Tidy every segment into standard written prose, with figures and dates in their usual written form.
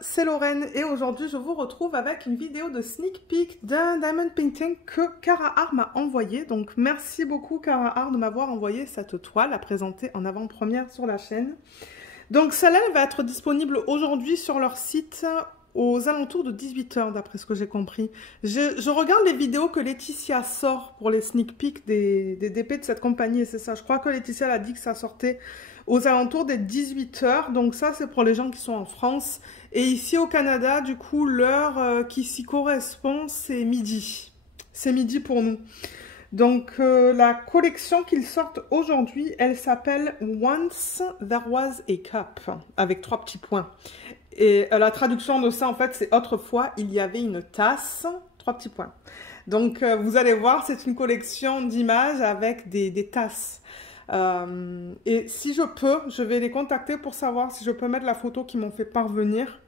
c'est Lorraine et aujourd'hui je vous retrouve avec une vidéo de sneak peek d'un diamond painting que Cara Art m'a envoyé. Donc merci beaucoup Cara Art de m'avoir envoyé cette toile à présenter en avant-première sur la chaîne. Donc celle-là va être disponible aujourd'hui sur leur site aux alentours de 18 h d'après ce que j'ai compris. Je regarde les vidéos que Laetitia sort pour les sneak peeks des DP de cette compagnie et c'est ça. Je crois que Laetitia elle a dit que ça sortait aux alentours des 18 h. Donc ça c'est pour les gens qui sont en France. Et ici au Canada, du coup, l'heure qui s'y correspond, c'est midi. C'est midi pour nous. Donc la collection qu'ils sortent aujourd'hui, elle s'appelle Once There Was a Cup, avec 3 petits points. Et la traduction de ça, en fait, c'est autrefois, il y avait une tasse, 3 petits points. Donc vous allez voir, c'est une collection d'images avec des tasses. Et si je peux, je vais les contacter pour savoir si je peux mettre la photo qu'ils m'ont fait parvenir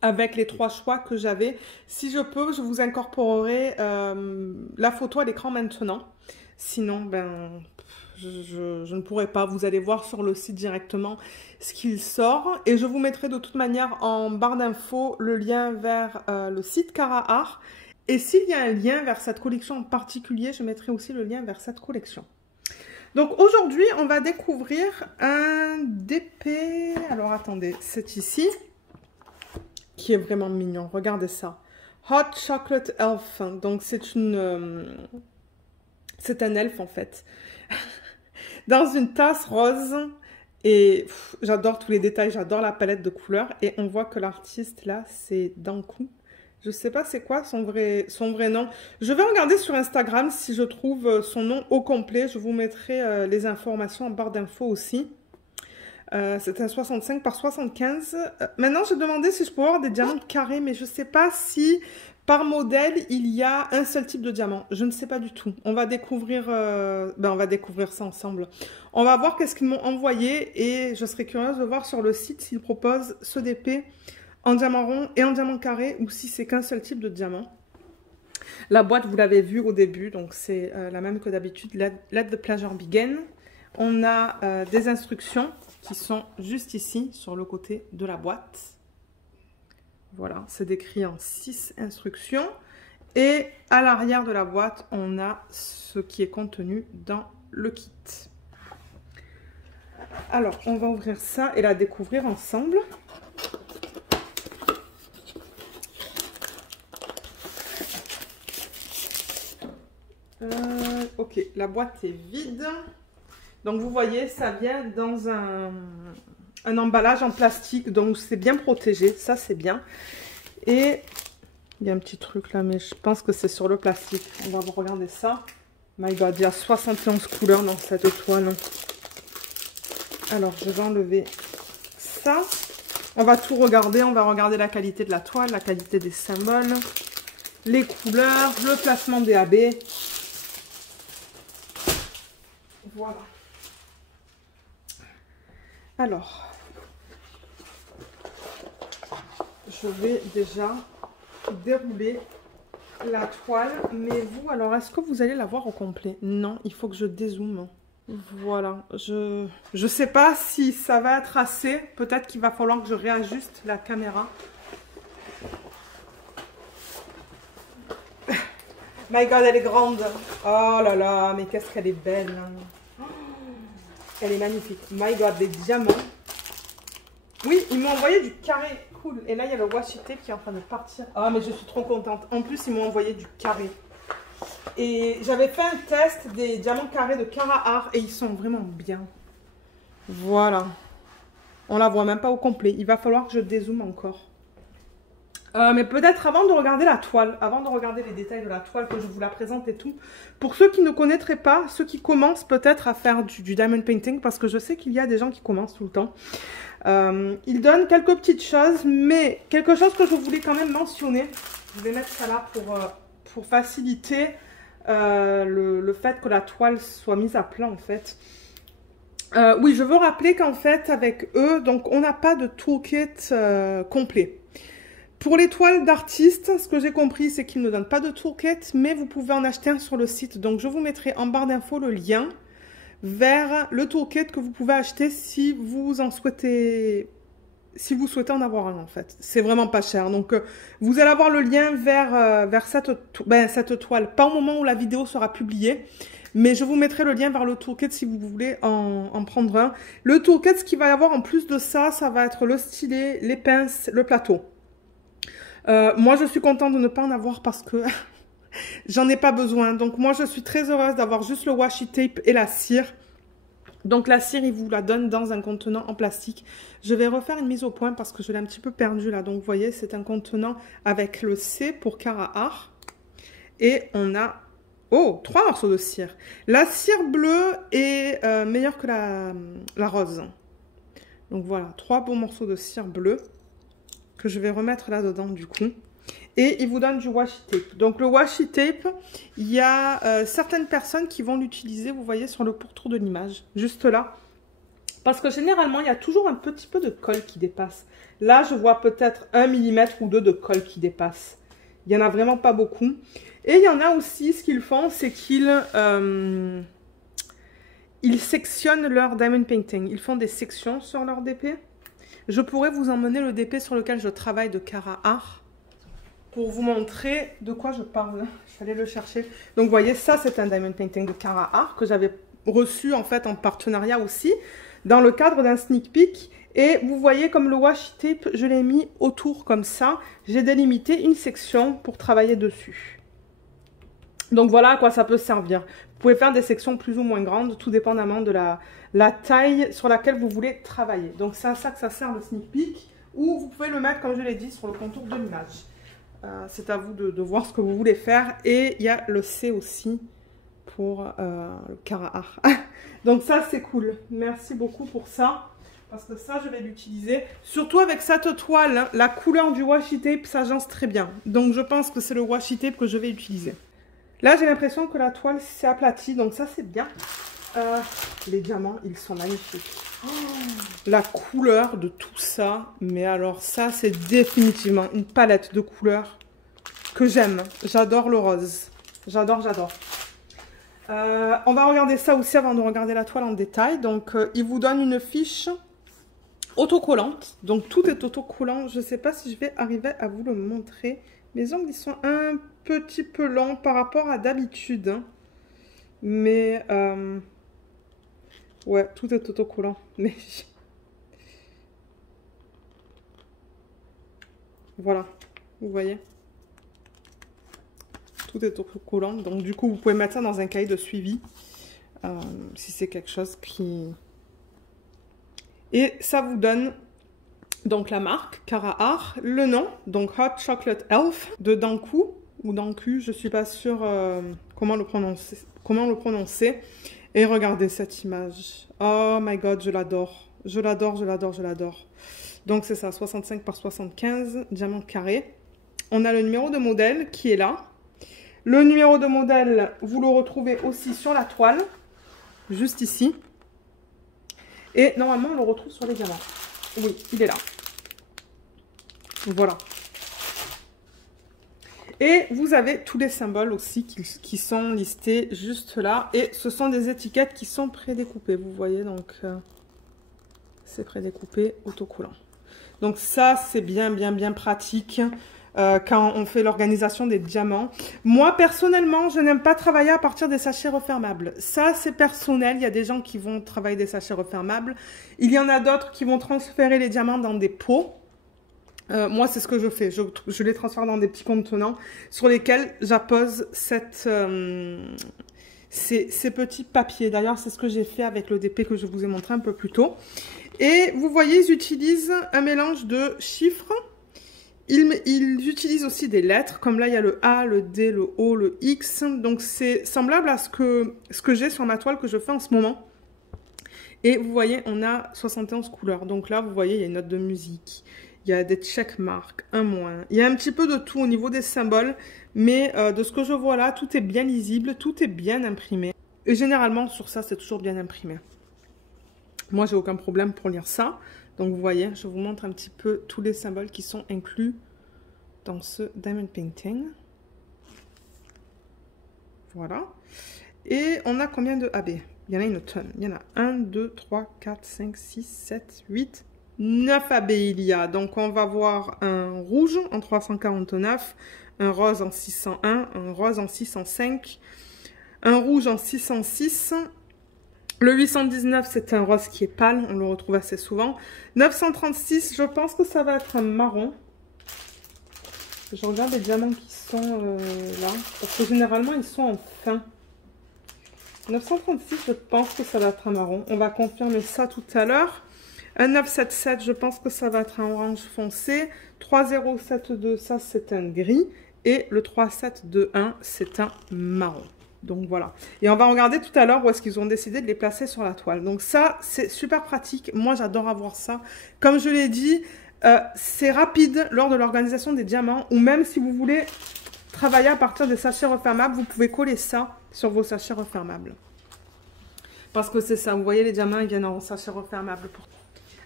avec les 3 choix que j'avais. Si je peux, je vous incorporerai la photo à l'écran maintenant. Sinon, ben, je ne pourrai pas. Vous allez voir sur le site directement ce qu'il sort. Et je vous mettrai de toute manière en barre d'infos le lien vers le site Cara Art. Et s'il y a un lien vers cette collection en particulier, je mettrai aussi le lien vers cette collection. Donc aujourd'hui, on va découvrir un DP. Alors attendez, c'est ici. Qui est vraiment mignon. Regardez ça. Hot Chocolate Elf. Donc c'est c'est un elfe en fait. Dans une tasse rose. Et j'adore tous les détails. J'adore la palette de couleurs. Et on voit que l'artiste là, c'est Dankou. Je sais pas c'est quoi son vrai nom. Je vais regarder sur Instagram si je trouve son nom au complet. Je vous mettrai les informations en barre d'infos aussi. C'est un 65 par 75. Maintenant, je demandais si je pouvais avoir des diamants carrés, mais je ne sais pas si par modèle, il y a un seul type de diamant. Je ne sais pas du tout. On va découvrir, on va découvrir ça ensemble. On va voir qu'est-ce qu'ils m'ont envoyé et je serais curieuse de voir sur le site s'ils proposent ce DP en diamant rond et en diamant carré ou si c'est qu'un seul type de diamant. La boîte, vous l'avez vu au début, donc c'est la même que d'habitude. Let the pleasure begin. On a des instructions qui sont juste ici, sur le côté de la boîte. Voilà, c'est décrit en 6 instructions. Et à l'arrière de la boîte, on a ce qui est contenu dans le kit. Alors, on va ouvrir ça et la découvrir ensemble. Ok, la boîte est vide. Donc vous voyez, ça vient dans un emballage en plastique, donc c'est bien protégé, ça c'est bien. Et il y a un petit truc là, mais je pense que c'est sur le plastique. On va regarder ça. My God, il y a 71 couleurs dans cette toile. Alors je vais enlever ça. On va tout regarder, on va regarder la qualité de la toile, la qualité des symboles, les couleurs, le placement des AB. Voilà. Alors, je vais déjà dérouler la toile. Mais vous, alors, est-ce que vous allez la voir au complet? Non, il faut que je dézoome. Voilà, je sais pas si ça va être assez. Peut-être qu'il va falloir que je réajuste la caméra. My God, elle est grande. Oh là là, mais qu'est-ce qu'elle est belle. Elle est magnifique. My God, des diamants. Oui, ils m'ont envoyé du carré. Cool. Et là, il y a le washi tape qui est en train de partir. Ah, mais je suis trop contente. En plus, ils m'ont envoyé du carré. Et j'avais fait un test des diamants carrés de Cara Art et ils sont vraiment bien. Voilà. On la voit même pas au complet. Il va falloir que je dézoome encore. Mais peut-être avant de regarder la toile, avant de regarder les détails de la toile, que je vous la présente et tout. Pour ceux qui ne connaîtraient pas, ceux qui commencent peut-être à faire du diamond painting, parce que je sais qu'il y a des gens qui commencent tout le temps. Ils donnent quelques petites choses, mais quelque chose que je voulais quand même mentionner. Je vais mettre ça là pour faciliter le fait que la toile soit mise à plat en fait. Oui, je veux rappeler qu'en fait, avec eux, donc on n'a pas de toolkit complet. Pour les toiles d'artistes, ce que j'ai compris, c'est qu'ils ne donnent pas de toolkit, mais vous pouvez en acheter un sur le site. Donc, je vous mettrai en barre d'infos le lien vers le toolkit que vous pouvez acheter si vous en souhaitez si vous souhaitez en avoir un en fait. C'est vraiment pas cher. Donc vous allez avoir le lien vers cette toile, pas au moment où la vidéo sera publiée, mais je vous mettrai le lien vers le toolkit si vous voulez en prendre un. Le toolkit, ce qu'il va y avoir en plus de ça, ça va être le stylet, les pinces, le plateau. Moi je suis contente de ne pas en avoir parce que j'en ai pas besoin. Donc moi je suis très heureuse d'avoir juste le washi tape et la cire. Donc la cire, il vous la donne dans un contenant en plastique. Je vais refaire une mise au point parce que je l'ai un petit peu perdue là. Donc vous voyez, c'est un contenant avec le C pour Cara Art. Et on a, oh, 3 morceaux de cire. La cire bleue est meilleure que la rose. Donc voilà, 3 beaux morceaux de cire bleue que je vais remettre là-dedans du coup. Et il vous donne du washi tape. Donc le washi tape, il y a certaines personnes qui vont l'utiliser, vous voyez, sur le pourtour de l'image, juste là. Parce que généralement, il y a toujours un petit peu de colle qui dépasse. Là, je vois peut-être 1 mm ou 2 de colle qui dépasse. Il n'y en a vraiment pas beaucoup. Et il y en a aussi, ce qu'ils font, c'est qu'ils sectionnent leur diamond painting. Ils font des sections sur leur DP. Je pourrais vous emmener le DP sur lequel je travaille de Cara Art, pour vous montrer de quoi je parle. Je vais aller le chercher. Donc, vous voyez, ça, c'est un diamond painting de Cara Art que j'avais reçu, en fait, en partenariat aussi, dans le cadre d'un sneak peek. Et vous voyez, comme le washi tape, je l'ai mis autour comme ça. J'ai délimité une section pour travailler dessus. Donc, voilà à quoi ça peut servir. Vous pouvez faire des sections plus ou moins grandes, tout dépendamment de la taille sur laquelle vous voulez travailler. Donc, c'est à ça que ça sert le sneak peek. Ou vous pouvez le mettre, comme je l'ai dit, sur le contour de l'image. C'est à vous de voir ce que vous voulez faire. Et il y a le C aussi pour le Cara Art. Donc ça, c'est cool. Merci beaucoup pour ça. Parce que ça, je vais l'utiliser. Surtout avec cette toile, hein, la couleur du washi tape s'agence très bien. Donc je pense que c'est le washi tape que je vais utiliser. Là, j'ai l'impression que la toile s'est aplatie. Donc ça, c'est bien. Les diamants, ils sont magnifiques. Oh, la couleur de tout ça, mais alors ça, c'est définitivement une palette de couleurs que j'aime. J'adore le rose. J'adore, j'adore. On va regarder ça aussi avant de regarder la toile en détail. Donc, il vous donne une fiche autocollante. Donc, tout est autocollant. Je ne sais pas si je vais arriver à vous le montrer. Mes ongles, ils sont un petit peu longs par rapport à d'habitude. Mais... ouais, tout est autocollant, mais voilà, vous voyez, tout est autocollant. Donc du coup, vous pouvez mettre ça dans un cahier de suivi si c'est quelque chose qui... Et ça vous donne donc la marque Cara Art, le nom, donc Hot Chocolate Elf de Dankou ou Danku, je suis pas sûre comment le prononcer. Et regardez cette image. Oh my god, je l'adore. Je l'adore, je l'adore, je l'adore. Donc c'est ça, 65 par 75, diamant carré. On a le numéro de modèle qui est là. Le numéro de modèle, vous le retrouvez aussi sur la toile, juste ici. Et normalement, on le retrouve sur les diamants. Oui, il est là. Voilà. Et vous avez tous les symboles aussi qui sont listés juste là. Et ce sont des étiquettes qui sont prédécoupées. Vous voyez, donc c'est prédécoupé, autocollant. Donc ça, c'est bien pratique quand on fait l'organisation des diamants. Moi, personnellement, je n'aime pas travailler à partir des sachets refermables. Ça, c'est personnel. Il y a des gens qui vont travailler des sachets refermables. Il y en a d'autres qui vont transférer les diamants dans des pots. Moi, c'est ce que je fais. Je les transfère dans des petits contenants sur lesquels j'appose ces petits papiers. D'ailleurs, c'est ce que j'ai fait avec le DP que je vous ai montré un peu plus tôt. Et vous voyez, ils utilisent un mélange de chiffres. Ils utilisent aussi des lettres, comme là, il y a le A, le D, le O, le X. Donc, c'est semblable à ce que j'ai sur ma toile que je fais en ce moment. Et vous voyez, on a 71 couleurs. Donc là, vous voyez, il y a une note de musique. Il y a des checkmarks, un moins. Il y a un petit peu de tout au niveau des symboles. Mais de ce que je vois là, tout est bien lisible, tout est bien imprimé. Et généralement, sur ça, c'est toujours bien imprimé. Moi, j'ai aucun problème pour lire ça. Donc, vous voyez, je vous montre un petit peu tous les symboles qui sont inclus dans ce diamond painting. Voilà. Et on a combien de AB? Il y en a une tonne. Il y en a 1, 2, 3, 4, 5, 6, 7, 8, 9 Abéilia. Donc on va voir un rouge en 349, un rose en 601, un rose en 605, un rouge en 606. Le 819, c'est un rose qui est pâle, on le retrouve assez souvent. 936, je pense que ça va être un marron. Je regarde les diamants qui sont là, parce que généralement ils sont en fin. 936, je pense que ça va être un marron. On va confirmer ça tout à l'heure. Un 977, je pense que ça va être un orange foncé. 3072, ça c'est un gris. Et le 3721, c'est un marron. Donc voilà. Et on va regarder tout à l'heure où est-ce qu'ils ont décidé de les placer sur la toile. Donc ça, c'est super pratique. Moi, j'adore avoir ça. Comme je l'ai dit, c'est rapide lors de l'organisation des diamants. Ou même si vous voulez travailler à partir des sachets refermables, vous pouvez coller ça sur vos sachets refermables. Parce que c'est ça, vous voyez, les diamants, ils viennent en sachet refermable.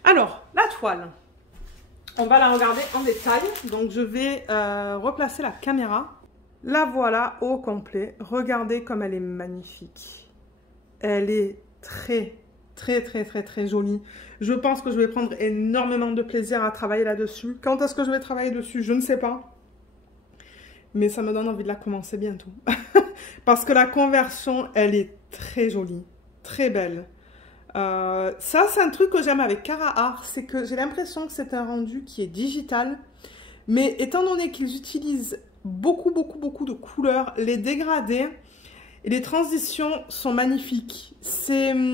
Alors, la toile. On va la regarder en détail. Donc, je vais replacer la caméra. La voilà au complet. Regardez comme elle est magnifique. Elle est très, très, très, très, très jolie. Je pense que je vais prendre énormément de plaisir à travailler là-dessus. Quand est-ce que je vais travailler dessus? Je ne sais pas. Mais ça me donne envie de la commencer bientôt. Parce que la conversion, elle est très jolie. Très belle. Ça, c'est un truc que j'aime avec Cara Art. C'est que j'ai l'impression que c'est un rendu qui est digital. Mais étant donné qu'ils utilisent beaucoup de couleurs, les dégradés et les transitions sont magnifiques. C'est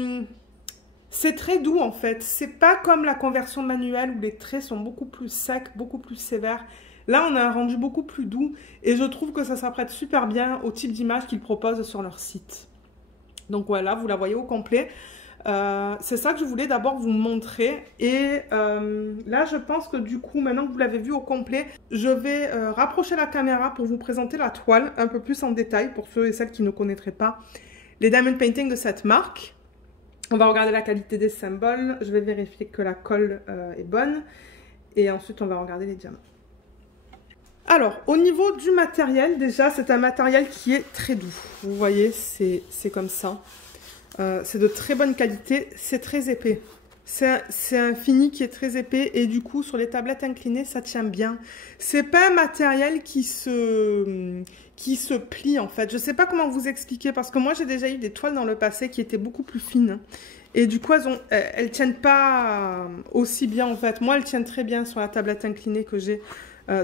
très doux en fait. C'est pas comme la conversion manuelle où les traits sont beaucoup plus secs, beaucoup plus sévères. Là, on a un rendu beaucoup plus doux et je trouve que ça s'apprête super bien au type d'image qu'ils proposent sur leur site. Donc voilà, vous la voyez au complet. C'est ça que je voulais d'abord vous montrer. Et là, je pense que du coup, maintenant que vous l'avez vu au complet, je vais rapprocher la caméra pour vous présenter la toile un peu plus en détail pour ceux et celles qui ne connaîtraient pas les diamond painting de cette marque. On va regarder la qualité des symboles. Je vais vérifier que la colle est bonne. Et ensuite, on va regarder les diamants. Alors, au niveau du matériel, déjà, c'est un matériel qui est très doux. Vous voyez, c'est comme ça. C'est de très bonne qualité. C'est très épais. C'est un fini qui est très épais. Et du coup, sur les tablettes inclinées, ça tient bien. C'est pas un matériel qui se plie, en fait. Je sais pas comment vous expliquer. Parce que moi, j'ai déjà eu des toiles dans le passé qui étaient beaucoup plus fines. Et du coup, elles tiennent pas aussi bien, en fait. Moi, elles tiennent très bien sur la tablette inclinée que j'ai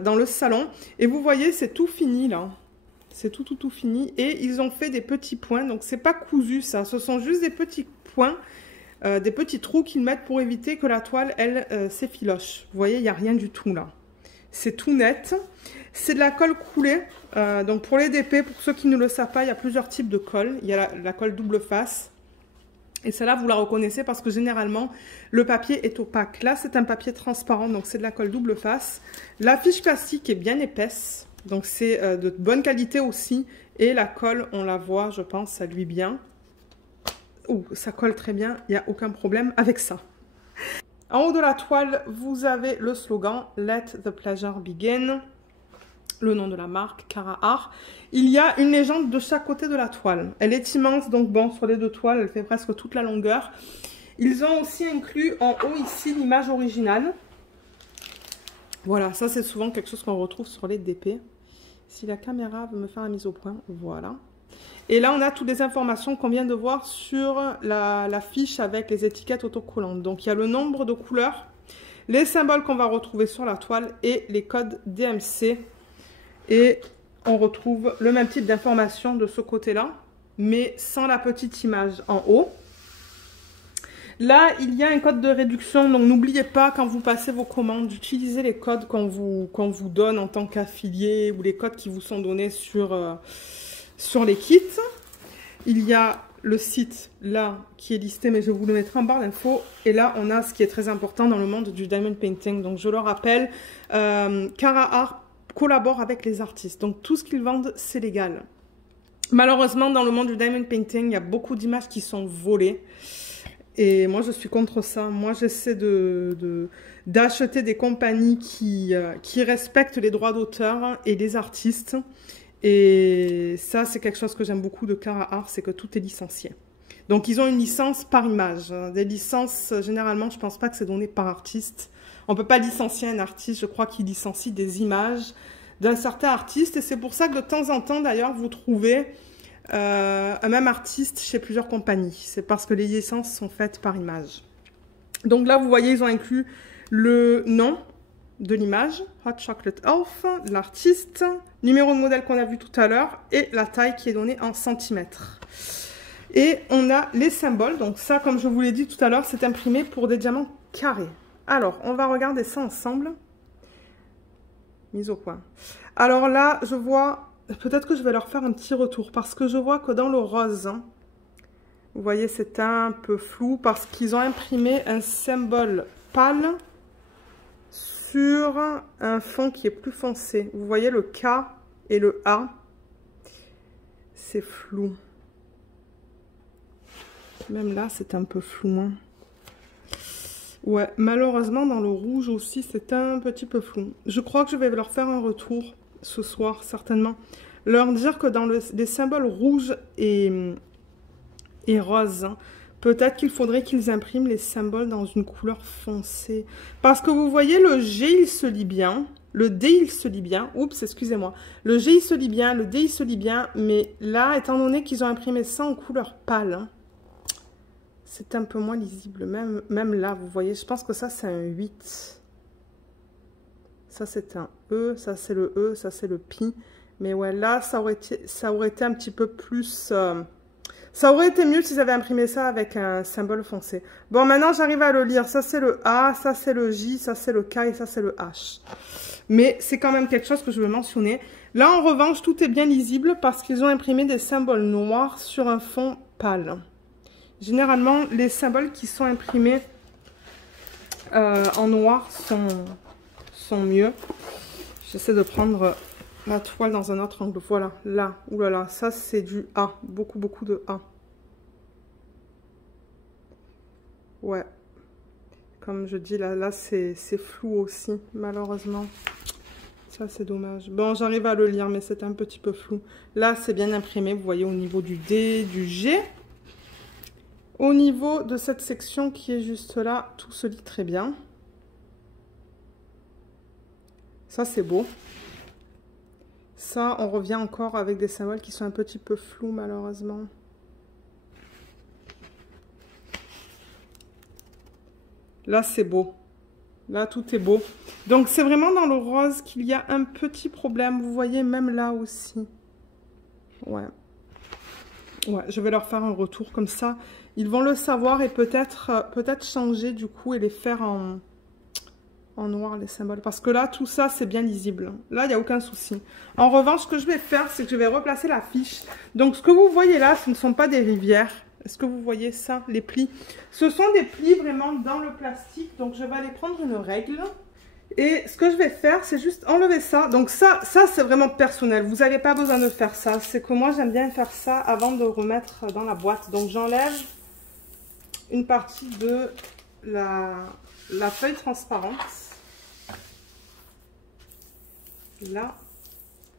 dans le salon. Et vous voyez, c'est tout fini là. C'est tout fini. Et ils ont fait des petits points. Donc, c'est pas cousu ça. Ce sont juste des petits points, des petits trous qu'ils mettent pour éviter que la toile, elle, s'effiloche. Vous voyez, il n'y a rien du tout là. C'est tout net. C'est de la colle coulée. Donc, pour les DP, pour ceux qui ne le savent pas, il y a plusieurs types de colle. Il y a la colle double face. Et celle-là, vous la reconnaissez parce que généralement, le papier est opaque. Là, c'est un papier transparent, donc c'est de la colle double face. La fiche plastique est bien épaisse, donc c'est de bonne qualité aussi. Et la colle, on la voit, je pense, ça luit bien. Ouh, ça colle très bien, il n'y a aucun problème avec ça. En haut de la toile, vous avez le slogan « Let the pleasure begin ». Le nom de la marque, Cara Art. Il y a une légende de chaque côté de la toile. Elle est immense, donc bon, sur les deux toiles, elle fait presque toute la longueur. Ils ont aussi inclus en haut ici l'image originale. Voilà, ça c'est souvent quelque chose qu'on retrouve sur les DP. Si la caméra veut me faire la mise au point, voilà. Et là, on a toutes les informations qu'on vient de voir sur la fiche avec les étiquettes autocollantes. Donc, il y a le nombre de couleurs, les symboles qu'on va retrouver sur la toile et les codes DMC. Et on retrouve le même type d'information de ce côté-là, mais sans la petite image en haut. Là, il y a un code de réduction, donc n'oubliez pas quand vous passez vos commandes d'utiliser les codes qu'on vous donne en tant qu'affilié ou les codes qui vous sont donnés sur les kits. Il y a le site là qui est listé, mais je vous le mettrai en barre d'infos. Et là, on a ce qui est très important dans le monde du diamond painting. Donc, je le rappelle, Cara Art collabore avec les artistes. Donc, tout ce qu'ils vendent, c'est légal. Malheureusement, dans le monde du diamond painting, il y a beaucoup d'images qui sont volées. Et moi, je suis contre ça. Moi, j'essaie d'acheter des compagnies qui respectent les droits d'auteur et les artistes. Et ça, c'est quelque chose que j'aime beaucoup de Cara Art, c'est que tout est licencié. Donc, ils ont une licence par image. Des licences, généralement, je pense pas que c'est donné par artiste. On peut pas licencier un artiste. Je crois qu'il licencie des images d'un certain artiste. Et c'est pour ça que de temps en temps, d'ailleurs, vous trouvez un même artiste chez plusieurs compagnies. C'est parce que les licences sont faites par image. Donc là, vous voyez, ils ont inclus le nom de l'image, Hot Chocolate Elf, l'artiste, numéro de modèle qu'on a vu tout à l'heure et la taille qui est donnée en centimètres. Et on a les symboles. Donc ça, comme je vous l'ai dit tout à l'heure, c'est imprimé pour des diamants carrés. Alors, on va regarder ça ensemble. Mise au point. Alors là, je vois... Peut-être que je vais leur faire un petit retour parce que je vois que dans le rose, hein, vous voyez, c'est un peu flou parce qu'ils ont imprimé un symbole pâle sur un fond qui est plus foncé. Vous voyez le K et le A. C'est flou. Même là, c'est un peu flou. Hein. Ouais, malheureusement, dans le rouge aussi, c'est un petit peu flou. Je crois que je vais leur faire un retour ce soir, certainement. Leur dire que dans les symboles rouges et roses, hein, peut-être qu'il faudrait qu'ils impriment les symboles dans une couleur foncée. Parce que vous voyez, le G, il se lit bien. Le D, il se lit bien. Oups, excusez-moi. Le G, il se lit bien. Le D, il se lit bien. Mais là, étant donné qu'ils ont imprimé ça en couleur pâle, hein, c'est un peu moins lisible. Même là, vous voyez, je pense que ça, c'est un 8. Ça, c'est un E. Ça, c'est le E. Ça, c'est le Pi. Mais ouais, là, ça aurait été un petit peu plus... ça aurait été mieux s'ils avaient imprimé ça avec un symbole foncé. Bon, maintenant, j'arrive à le lire. Ça, c'est le A. Ça, c'est le J. Ça, c'est le K. Et ça, c'est le H. Mais c'est quand même quelque chose que je veux mentionner. Là, en revanche, tout est bien lisible parce qu'ils ont imprimé des symboles noirs sur un fond pâle. Généralement, les symboles qui sont imprimés en noir sont mieux. J'essaie de prendre la toile dans un autre angle. Voilà, là. Ouh là là, ça c'est du A. Beaucoup, beaucoup de A. Ouais. Comme je dis, là c'est flou aussi, malheureusement. Ça, c'est dommage. Bon, j'arrive à le lire, mais c'est un petit peu flou. Là, c'est bien imprimé, vous voyez, au niveau du D, du G. Au niveau de cette section qui est juste là, tout se lit très bien. Ça, c'est beau. Ça, on revient encore avec des symboles qui sont un petit peu flous, malheureusement. Là, c'est beau. Là, tout est beau. Donc, c'est vraiment dans le rose qu'il y a un petit problème. Vous voyez, même là aussi. Ouais. Ouais, je vais leur faire un retour comme ça. Ils vont le savoir et peut-être changer du coup et les faire en noir, les symboles. Parce que là, tout ça, c'est bien lisible. Là, il n'y a aucun souci. En revanche, ce que je vais faire, c'est que je vais replacer la fiche. Donc, ce que vous voyez là, ce ne sont pas des rivières. Est-ce que vous voyez ça, les plis? Ce sont des plis vraiment dans le plastique. Donc, je vais aller prendre une règle. Et ce que je vais faire, c'est juste enlever ça. Donc, ça c'est vraiment personnel. Vous n'avez pas besoin de faire ça. C'est que moi, j'aime bien faire ça avant de remettre dans la boîte. Donc, j'enlève une partie de la feuille transparente. Là,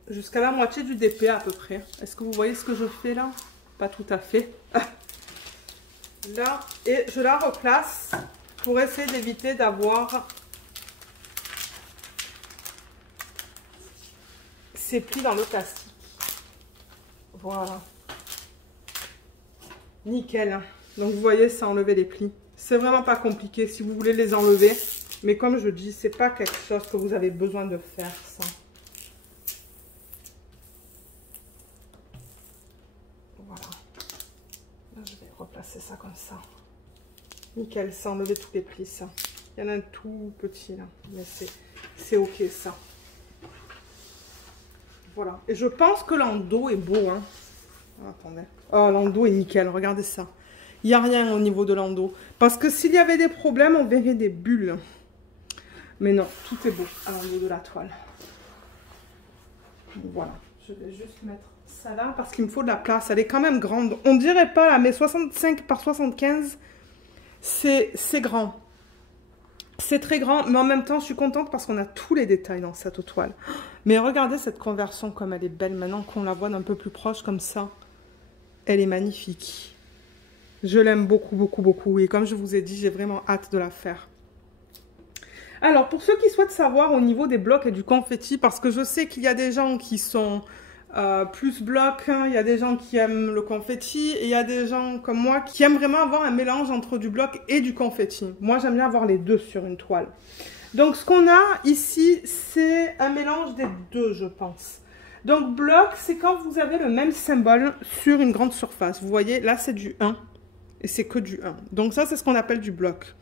jusqu'à la moitié du DP à peu près. Est-ce que vous voyez ce que je fais là? Pas tout à fait. Là, et je la replace pour essayer d'éviter d'avoir ces plis dans le plastique. Voilà. Nickel. Donc vous voyez, ça a enlevé les plis. C'est vraiment pas compliqué si vous voulez les enlever. Mais comme je dis, c'est pas quelque chose que vous avez besoin de faire, ça. Voilà. Là, je vais replacer ça comme ça. Nickel, ça a enlevé tous les plis, ça. Il y en a un tout petit là, mais c'est ok ça. Voilà. Et je pense que l'endos est beau, hein. Oh, attendez. Oh, l'endos est nickel, regardez ça. Il n'y a rien au niveau de l'endos. Parce que s'il y avait des problèmes, on verrait des bulles. Mais non, tout est beau à l'endos de la toile. Voilà. Je vais juste mettre ça là parce qu'il me faut de la place. Elle est quand même grande. On dirait pas là, mais 65 par 75, c'est grand. C'est très grand, mais en même temps, je suis contente parce qu'on a tous les détails dans cette toile. Mais regardez cette conversion comme elle est belle maintenant qu'on la voit d'un peu plus proche comme ça. Elle est magnifique. Je l'aime beaucoup, beaucoup, beaucoup. Et comme je vous ai dit, j'ai vraiment hâte de la faire. Alors, pour ceux qui souhaitent savoir au niveau des blocs et du confetti, parce que je sais qu'il y a des gens qui sont plus blocs, hein, il y a des gens qui aiment le confetti, et il y a des gens comme moi qui aiment vraiment avoir un mélange entre du bloc et du confetti. Moi, j'aime bien avoir les deux sur une toile. Donc, ce qu'on a ici, c'est un mélange des deux, je pense. Donc, bloc, c'est quand vous avez le même symbole sur une grande surface. Vous voyez, là, c'est du 1, et c'est que du 1. Donc, ça, c'est ce qu'on appelle du bloc.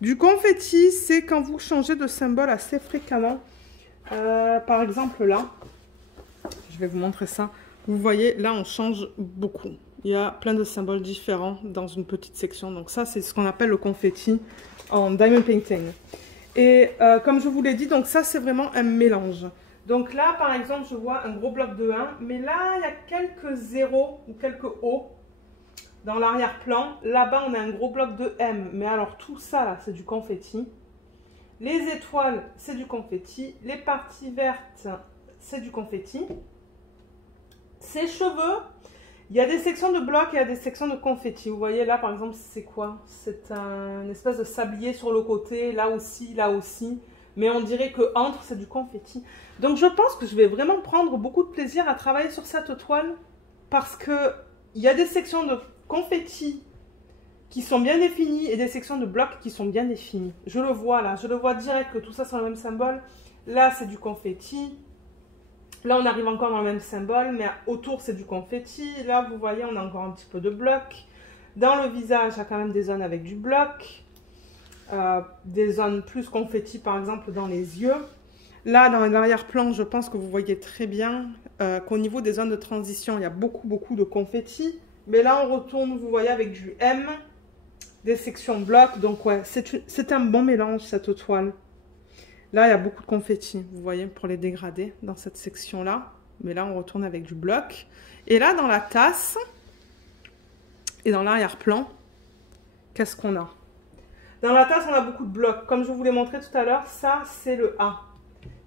Du confetti, c'est quand vous changez de symbole assez fréquemment. Par exemple, là, je vais vous montrer ça. Vous voyez, là, on change beaucoup. Il y a plein de symboles différents dans une petite section. Donc ça, c'est ce qu'on appelle le confetti en diamond painting. Et comme je vous l'ai dit, donc ça, c'est vraiment un mélange. Donc là, par exemple, je vois un gros bloc de 1. Mais là, il y a quelques zéros ou quelques O. Dans l'arrière-plan, là-bas, on a un gros bloc de M. Mais alors, tout ça, là, c'est du confetti. Les étoiles, c'est du confetti. Les parties vertes, c'est du confetti. Ces cheveux, il y a des sections de blocs et il y a des sections de confetti. Vous voyez, là, par exemple, c'est quoi? C'est un espèce de sablier sur le côté. Là aussi, là aussi. Mais on dirait que entre, c'est du confetti. Donc, je pense que je vais vraiment prendre beaucoup de plaisir à travailler sur cette toile. Parce que il y a des sections de confetti qui sont bien définies et des sections de blocs qui sont bien définies. Je le vois là, je le vois direct que tout ça c'est le même symbole. Là c'est du confetti. Là on arrive encore dans le même symbole, mais autour c'est du confetti. Là vous voyez on a encore un petit peu de bloc. Dans le visage il y a quand même des zones avec du bloc. Des zones plus confetti par exemple dans les yeux. Là dans l'arrière-plan je pense que vous voyez très bien qu'au niveau des zones de transition il y a beaucoup de confetti. Mais là, on retourne, vous voyez, avec du M, des sections blocs. Donc, ouais, c'est un bon mélange, cette toile. Là, il y a beaucoup de confetti, vous voyez, pour les dégrader dans cette section-là. Mais là, on retourne avec du bloc. Et là, dans la tasse et dans l'arrière-plan, qu'est-ce qu'on a? Dans la tasse, on a beaucoup de blocs. Comme je vous l'ai montré tout à l'heure, ça, c'est le A.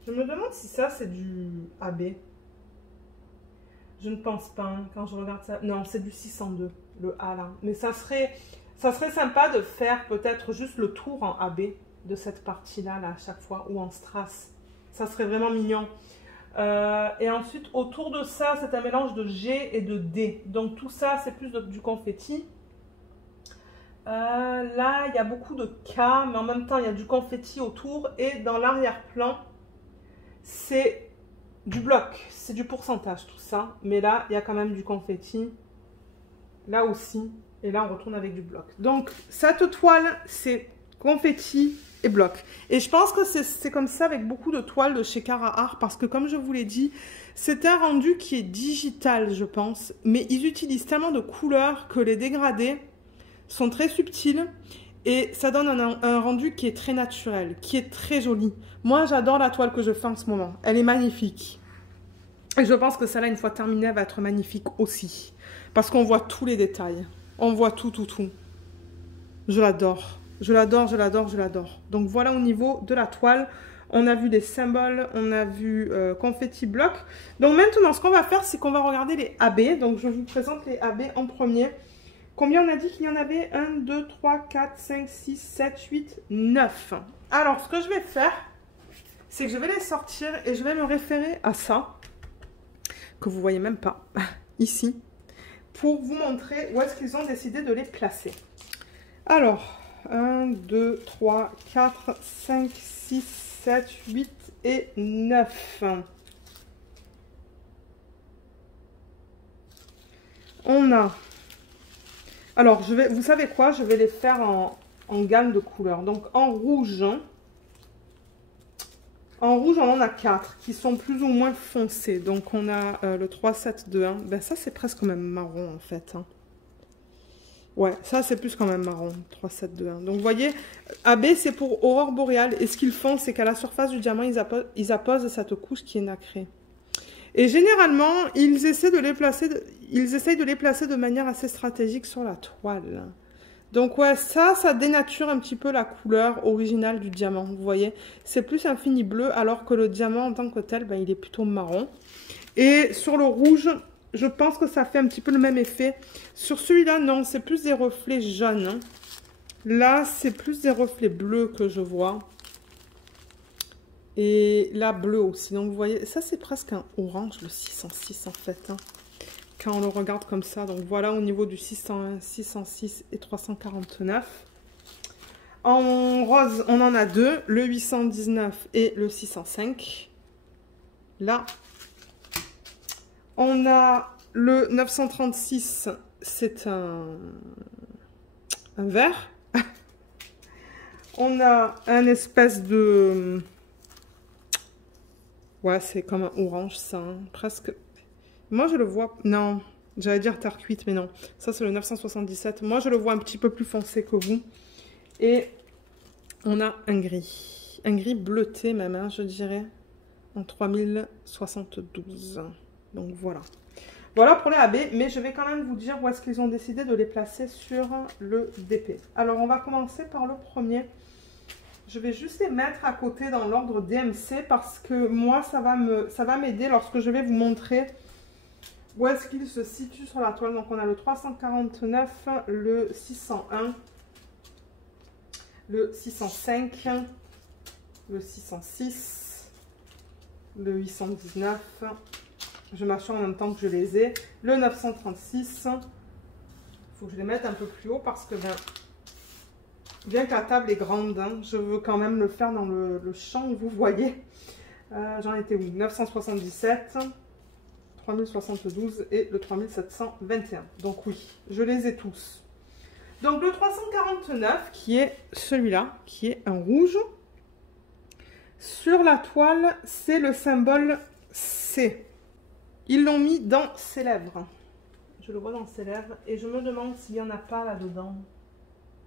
Je me demande si ça, c'est du AB. Je ne pense pas, hein, quand je regarde ça. Non, c'est du 602, le A là. Mais ça serait sympa de faire peut-être juste le tour en AB de cette partie-là, là, à chaque fois, ou en strass. Ça serait vraiment mignon. Et ensuite, autour de ça, c'est un mélange de G et de D. Donc tout ça, c'est plus du confetti. Là, il y a beaucoup de K, mais en même temps, il y a du confetti autour. Et dans l'arrière-plan, c'est du bloc, c'est du pourcentage tout ça, mais là il y a quand même du confetti, là aussi, et là on retourne avec du bloc. Donc cette toile c'est confetti et bloc, et je pense que c'est comme ça avec beaucoup de toiles de chez Cara Art, parce que comme je vous l'ai dit, c'est un rendu qui est digital je pense, mais ils utilisent tellement de couleurs que les dégradés sont très subtils. Et ça donne un rendu qui est très naturel, qui est très joli. Moi, j'adore la toile que je fais en ce moment. Elle est magnifique. Et je pense que celle-là, une fois terminée, elle va être magnifique aussi. Parce qu'on voit tous les détails. On voit tout. Je l'adore. Je l'adore. Donc voilà au niveau de la toile. On a vu les symboles, on a vu confetti bloc. Donc maintenant, ce qu'on va faire, c'est qu'on va regarder les AB. Donc je vous présente les AB en premier. Combien on a dit qu'il y en avait? 1, 2, 3, 4, 5, 6, 7, 8, 9. Alors, ce que je vais faire, c'est que je vais les sortir et je vais me référer à ça, que vous ne voyez même pas, ici, pour vous montrer où est-ce qu'ils ont décidé de les placer. Alors, 1, 2, 3, 4, 5, 6, 7, 8 et 9. On a... Alors, vous savez quoi? Je vais les faire en gamme de couleurs. Donc, en rouge, on en a 4 qui sont plus ou moins foncés. Donc, on a le 3, 7, 2, 1. Ben, ça, c'est presque quand même marron, en fait. Hein. Ouais, ça, c'est plus quand même marron. 3, 7, 2, 1. Donc, vous voyez, AB, c'est pour aurore boréale. Et ce qu'ils font, c'est qu'à la surface du diamant, ils apposent cette couche qui est nacrée. Et généralement, ils essayent de les placer de manière assez stratégique sur la toile. Donc ouais, ça dénature un petit peu la couleur originale du diamant, vous voyez. C'est plus un fini bleu, alors que le diamant en tant que tel, ben, il est plutôt marron. Et sur le rouge, je pense que ça fait un petit peu le même effet. Sur celui-là, non, c'est plus des reflets jaunes. Hein. Là, c'est plus des reflets bleus que je vois. Et là, bleu aussi. Donc, vous voyez, ça, c'est presque un orange, le 606, en fait. Hein, quand on le regarde comme ça. Donc, voilà, au niveau du 601, 606 et 349. En rose, on en a deux, le 819 et le 605. Là, on a le 936, c'est un vert. On a un espèce de... Ouais, c'est comme un orange, ça, hein, presque. Moi, je le vois... Non, j'allais dire terre cuite, mais non. Ça, c'est le 977. Moi, je le vois un petit peu plus foncé que vous. Et on a un gris. Un gris bleuté même, hein, je dirais. En 3072. Donc, voilà. Voilà pour les AB, mais je vais quand même vous dire où est-ce qu'ils ont décidé de les placer sur le DP. Alors, on va commencer par le premier. Je vais juste les mettre à côté dans l'ordre DMC parce que moi, ça va m'aider lorsque je vais vous montrer où est-ce qu'ils se situent sur la toile. Donc, on a le 349, le 601, le 605, le 606, le 819. Je m'assure en même temps que je les ai. Le 936. Il faut que je les mette un peu plus haut parce que bien que la table est grande, hein, je veux quand même le faire dans le champ où vous voyez. J'en étais où? 977, 3072 et le 3721. Donc oui, je les ai tous. Donc le 349 qui est celui-là, qui est un rouge. Sur la toile, c'est le symbole C. Ils l'ont mis dans ses lèvres. Je le vois dans ses lèvres et je me demande s'il n'y en a pas là-dedans.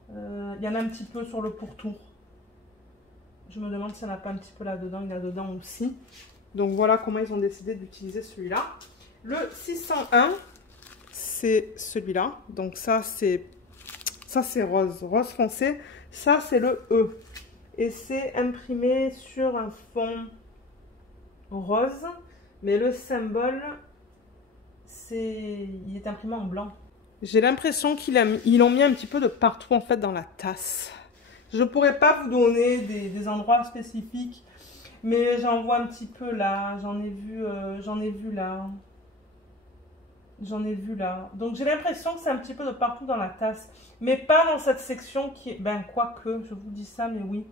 Il y en a un petit peu sur le pourtour. Je me demande s'il n'y en a pas un petit peu là-dedans. Il y en a dedans aussi. Donc voilà comment ils ont décidé d'utiliser celui-là. Le 601, c'est celui-là. Donc ça c'est rose. Rose foncé. Ça c'est le E. Et c'est imprimé sur un fond rose. Mais le symbole, il est imprimé en blanc. J'ai l'impression qu'ils l'ont mis un petit peu de partout en fait dans la tasse. Je ne pourrais pas vous donner des endroits spécifiques, mais j'en vois un petit peu là, j'en ai vu là, j'en ai vu là. Donc j'ai l'impression que c'est un petit peu de partout dans la tasse, mais pas dans cette section qui est, ben quoique, je vous dis ça, mais oui.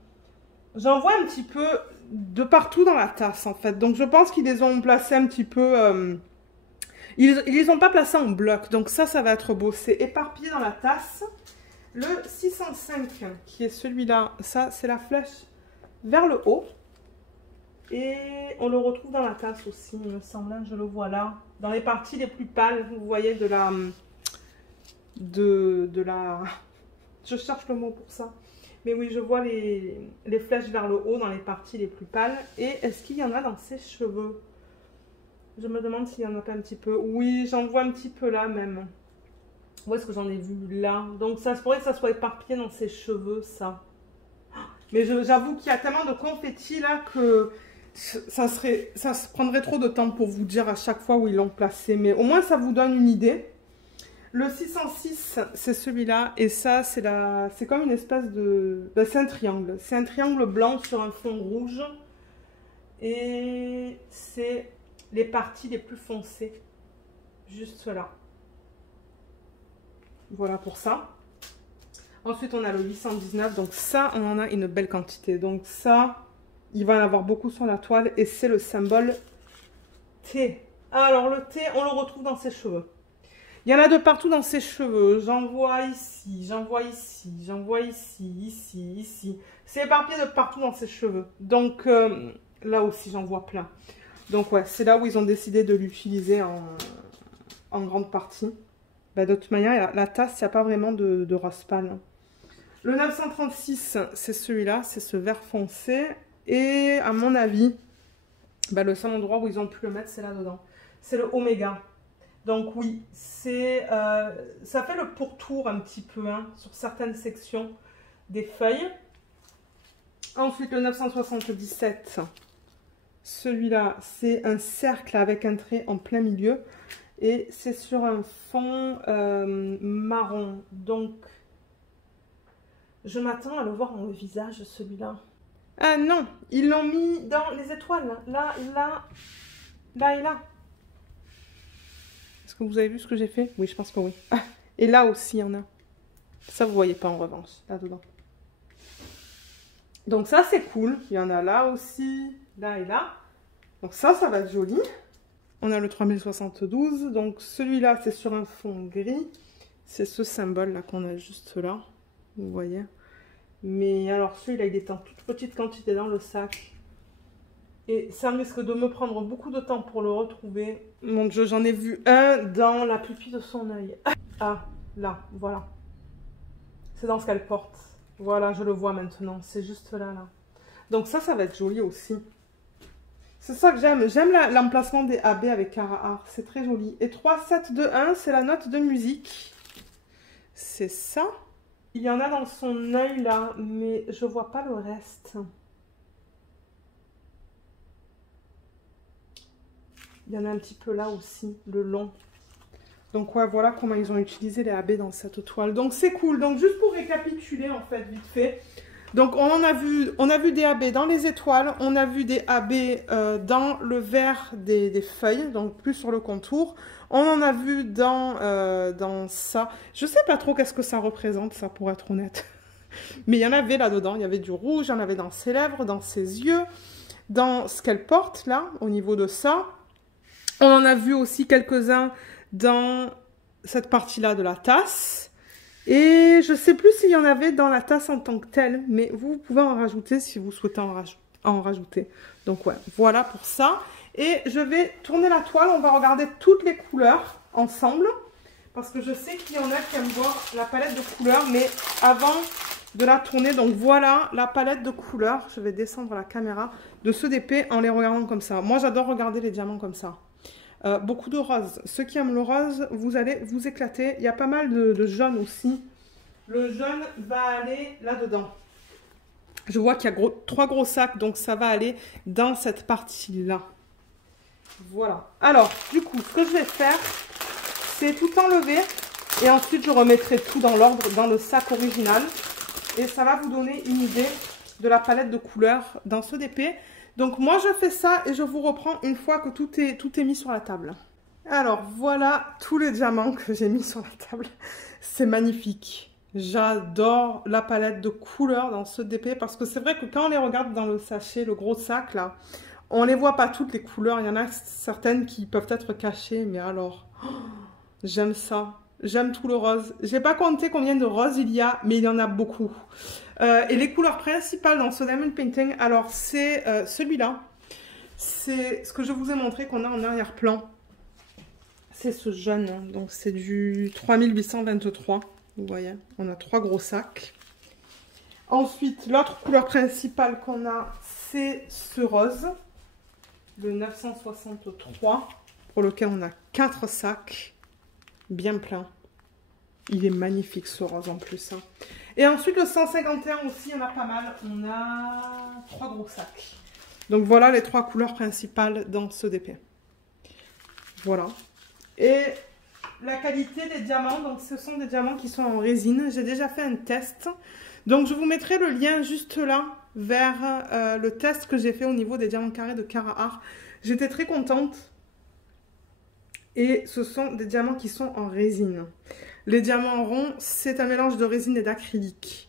J'en vois un petit peu de partout dans la tasse en fait, donc je pense qu'ils les ont placés un petit peu... Ils les ont pas placés en bloc, donc ça va être beau. C'est éparpillé dans la tasse. Le 605, qui est celui-là, ça, c'est la flèche vers le haut. Et on le retrouve dans la tasse aussi, il me semble. Hein, je le vois là. Dans les parties les plus pâles, vous voyez, de la... Je cherche le mot pour ça. Mais oui, je vois les flèches vers le haut dans les parties les plus pâles. Et est-ce qu'il y en a dans ses cheveux ? Je me demande s'il y en a pas un petit peu. Oui, j'en vois un petit peu là même. Où est-ce que j'en ai vu là? Donc ça se pourrait que ça soit éparpillé dans ses cheveux, ça. Mais j'avoue qu'il y a tellement de confettis là que ça se prendrait trop de temps pour vous dire à chaque fois où ils l'ont placé. Mais au moins ça vous donne une idée. Le 606, c'est celui-là. Et ça, c'est comme une espèce de... Ben, c'est un triangle. C'est un triangle blanc sur un fond rouge. Et c'est les parties les plus foncées. Juste là. Voilà pour ça. Ensuite, on a le 819. Donc ça, on en a une belle quantité. Donc ça, il va y en avoir beaucoup sur la toile. Et c'est le symbole T. Alors le T, on le retrouve dans ses cheveux. Il y en a de partout dans ses cheveux. J'en vois ici, j'en vois ici, j'en vois ici, ici, ici. C'est éparpillé de partout dans ses cheveux. Donc là aussi, j'en vois plein. Donc ouais, c'est là où ils ont décidé de l'utiliser en grande partie. Bah, de toute manière, la tasse, il n'y a pas vraiment de rose pâle. Le 936, c'est celui-là, c'est ce vert foncé. Et à mon avis, bah, le seul endroit où ils ont pu le mettre, c'est là-dedans. C'est le Oméga. Donc oui, ça fait le pourtour un petit peu hein, sur certaines sections des feuilles. Ensuite, le 977, celui-là, c'est un cercle avec un trait en plein milieu. Et c'est sur un fond marron. Donc, je m'attends à le voir dans le visage, celui-là. Ah non, ils l'ont mis dans les étoiles. Là, là, là et là. Est-ce que vous avez vu ce que j'ai fait? Oui, je pense que oui. Ah, et là aussi, il y en a. Ça, vous voyez pas en revanche, là-dedans. Donc ça, c'est cool. Il y en a là aussi, là et là. Donc ça va être joli. On a le 3072. Donc celui-là, c'est sur un fond gris. C'est ce symbole-là qu'on a juste là. Vous voyez. Mais alors celui-là, il est en toute petite quantité dans le sac. Et ça risque de me prendre beaucoup de temps pour le retrouver. Mon Dieu, j'en ai vu un dans la pupille de son œil. Ah, là, voilà. C'est dans ce qu'elle porte. Voilà, je le vois maintenant. C'est juste là, là. Donc ça va être joli aussi. C'est ça que j'aime. J'aime l'emplacement des AB avec Carrara. C'est très joli. Et 3721, c'est la note de musique. C'est ça. Il y en a dans son œil là, mais je vois pas le reste. Il y en a un petit peu là aussi, le long. Donc ouais, voilà comment ils ont utilisé les AB dans cette toile. Donc c'est cool. Donc juste pour récapituler en fait, vite fait. Donc on a vu des AB dans les étoiles, on a vu des AB dans le vert des feuilles, donc plus sur le contour. On en a vu dans ça. Je sais pas trop qu'est-ce que ça représente, ça, pour être honnête. Mais il y en avait là-dedans, il y avait du rouge, il y en avait dans ses lèvres, dans ses yeux, dans ce qu'elle porte là, au niveau de ça. On en a vu aussi quelques-uns dans cette partie-là de la tasse. Et je ne sais plus s'il y en avait dans la tasse en tant que telle, mais vous pouvez en rajouter si vous souhaitez en rajouter. Donc ouais, voilà pour ça. Et je vais tourner la toile, on va regarder toutes les couleurs ensemble, parce que je sais qu'il y en a qui aiment voir la palette de couleurs, mais avant de la tourner, donc voilà la palette de couleurs, je vais descendre la caméra, de ce DP en les regardant comme ça. Moi j'adore regarder les diamants comme ça. Beaucoup de rose. Ceux qui aiment le rose, vous allez vous éclater. Il y a pas mal de jaune aussi. Le jaune va aller là-dedans. Je vois qu'il y a trois gros sacs, donc ça va aller dans cette partie-là. Voilà. Alors, du coup, ce que je vais faire, c'est tout enlever. Et ensuite, je remettrai tout dans l'ordre, dans le sac original. Et ça va vous donner une idée de la palette de couleurs dans ce DP. Donc moi je fais ça et je vous reprends une fois que tout est mis sur la table. Alors voilà tous les diamants que j'ai mis sur la table. C'est magnifique. J'adore la palette de couleurs dans ce DP parce que c'est vrai que quand on les regarde dans le sachet, le gros sac là, on les voit pas toutes les couleurs. Il y en a certaines qui peuvent être cachées, mais alors, oh, j'aime ça. J'aime tout le rose. J'ai pas compté combien de roses il y a, mais il y en a beaucoup. Et les couleurs principales dans ce Diamond Painting, alors c'est celui-là. C'est ce que je vous ai montré qu'on a en arrière-plan. C'est ce jaune, hein. Donc c'est du 3823. Vous voyez, on a trois gros sacs. Ensuite, l'autre couleur principale qu'on a, c'est ce rose. Le 963, pour lequel on a 4 sacs. Bien plein. Il est magnifique ce rose en plus. Hein. Et ensuite le 151 aussi, il y en a pas mal. On a 3 gros sacs. Donc voilà les 3 couleurs principales dans ce DP. Voilà. Et la qualité des diamants, donc ce sont des diamants qui sont en résine. J'ai déjà fait un test. Donc je vous mettrai le lien juste là vers le test que j'ai fait au niveau des diamants carrés de Carrara. J'étais très contente. Et ce sont des diamants qui sont en résine. Les diamants ronds, c'est un mélange de résine et d'acrylique.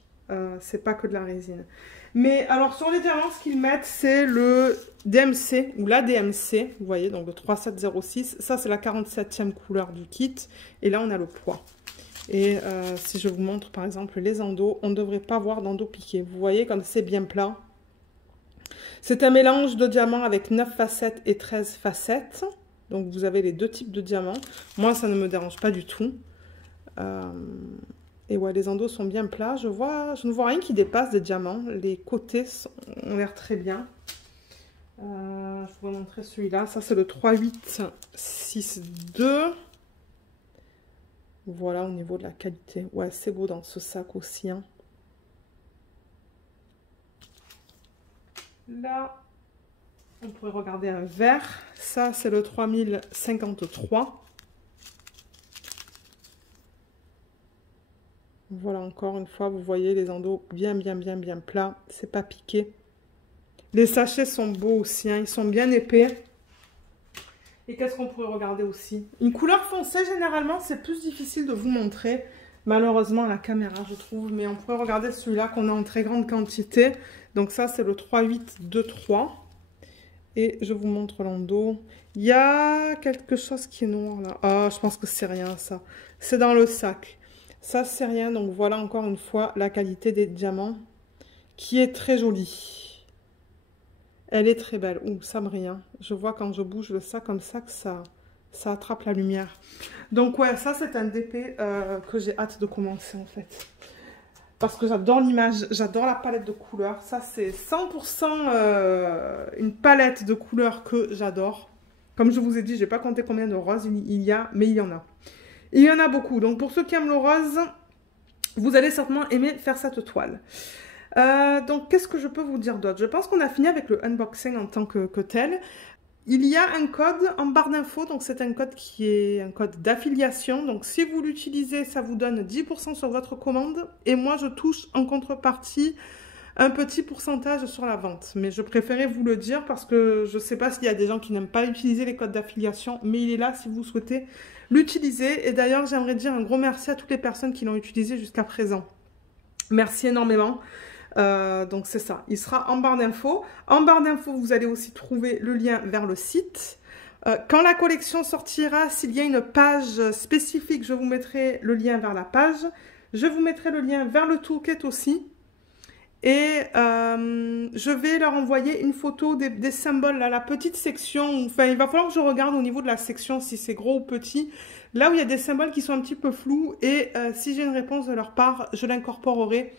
C'est pas que de la résine. Mais alors sur les diamants, ce qu'ils mettent, c'est le DMC ou la DMC. Vous voyez, donc le 3706. Ça, c'est la 47e couleur du kit. Et là, on a le poids. Et si je vous montre par exemple les endos, on ne devrait pas voir d'endos piqués. Vous voyez comme c'est bien plat. C'est un mélange de diamants avec 9 facettes et 13 facettes. Donc vous avez les deux types de diamants. Moi, ça ne me dérange pas du tout. Et ouais, les endos sont bien plats. Je ne vois rien qui dépasse des diamants. Les côtés ont l'air très bien. Je vous vais montrer celui-là. Ça, c'est le 3862. Voilà, au niveau de la qualité. Ouais, c'est beau dans ce sac aussi. Hein. Là, on pourrait regarder un vert. Ça, c'est le 3053. Voilà, encore une fois, vous voyez les endos bien plats. C'est pas piqué. Les sachets sont beaux aussi, hein, ils sont bien épais. Et qu'est-ce qu'on pourrait regarder aussi? Une couleur foncée, généralement, c'est plus difficile de vous montrer. Malheureusement, à la caméra, je trouve. Mais on pourrait regarder celui-là qu'on a en très grande quantité. Donc ça, c'est le 3823. Et je vous montre l'endos. Il y a quelque chose qui est noir là. Ah, je pense que c'est rien ça. C'est dans le sac. Ça, c'est rien. Donc voilà encore une fois la qualité des diamants qui est très jolie. Elle est très belle. Ouh, ça brille. Hein. Je vois quand je bouge le sac comme ça que ça attrape la lumière. Donc ouais, ça c'est un DP que j'ai hâte de commencer en fait. Parce que j'adore l'image, j'adore la palette de couleurs. Ça, c'est 100% une palette de couleurs que j'adore. Comme je vous ai dit, je n'ai pas compté combien de roses il y a, mais il y en a. Il y en a beaucoup. Donc, pour ceux qui aiment le rose, vous allez certainement aimer faire cette toile. Donc, qu'est-ce que je peux vous dire d'autre? Je pense qu'on a fini avec le unboxing en tant que tel. Il y a un code en barre d'infos, donc c'est un code qui est un code d'affiliation. Donc si vous l'utilisez, ça vous donne 10% sur votre commande. Et moi, je touche en contrepartie un petit pourcentage sur la vente. Mais je préférais vous le dire parce que je ne sais pas s'il y a des gens qui n'aiment pas utiliser les codes d'affiliation. Mais il est là si vous souhaitez l'utiliser. Et d'ailleurs, j'aimerais dire un gros merci à toutes les personnes qui l'ont utilisé jusqu'à présent. Merci énormément. Donc c'est ça, il sera en barre d'infos. En barre d'infos, vous allez aussi trouver le lien vers le site. Quand la collection sortira, s'il y a une page spécifique, je vous mettrai le lien vers la page. Je vous mettrai le lien vers le toolkit aussi. Et je vais leur envoyer une photo des symboles, là, la petite section. Enfin, il va falloir que je regarde au niveau de la section si c'est gros ou petit. Là où il y a des symboles qui sont un petit peu flous. Et si j'ai une réponse de leur part, je l'incorporerai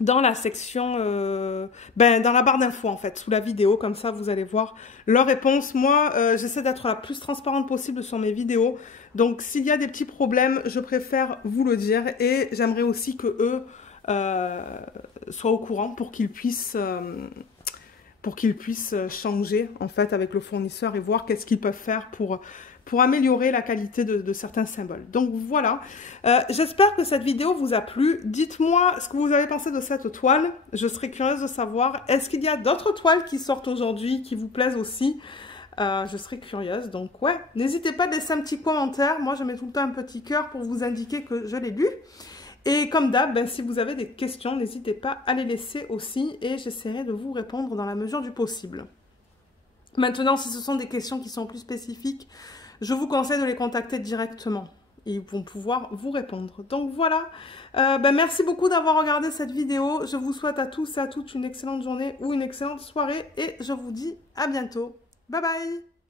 dans la section, dans la barre d'infos en fait, sous la vidéo, comme ça vous allez voir leur réponse. Moi, j'essaie d'être la plus transparente possible sur mes vidéos, donc s'il y a des petits problèmes, je préfère vous le dire et j'aimerais aussi que eux soient au courant pour qu'ils puissent changer en fait avec le fournisseur et voir qu'est-ce qu'ils peuvent faire pour améliorer la qualité de certains symboles. Donc voilà, j'espère que cette vidéo vous a plu. Dites-moi ce que vous avez pensé de cette toile. Je serais curieuse de savoir, est-ce qu'il y a d'autres toiles qui sortent aujourd'hui qui vous plaisent aussi? Je serais curieuse. Donc ouais, n'hésitez pas à laisser un petit commentaire. Moi, je mets tout le temps un petit cœur pour vous indiquer que je l'ai lu. Et comme d'hab, si vous avez des questions, n'hésitez pas à les laisser aussi et j'essaierai de vous répondre dans la mesure du possible. Maintenant, si ce sont des questions qui sont plus spécifiques, je vous conseille de les contacter directement. Ils vont pouvoir vous répondre. Donc voilà, merci beaucoup d'avoir regardé cette vidéo. Je vous souhaite à tous et à toutes une excellente journée ou une excellente soirée. Et je vous dis à bientôt. Bye bye!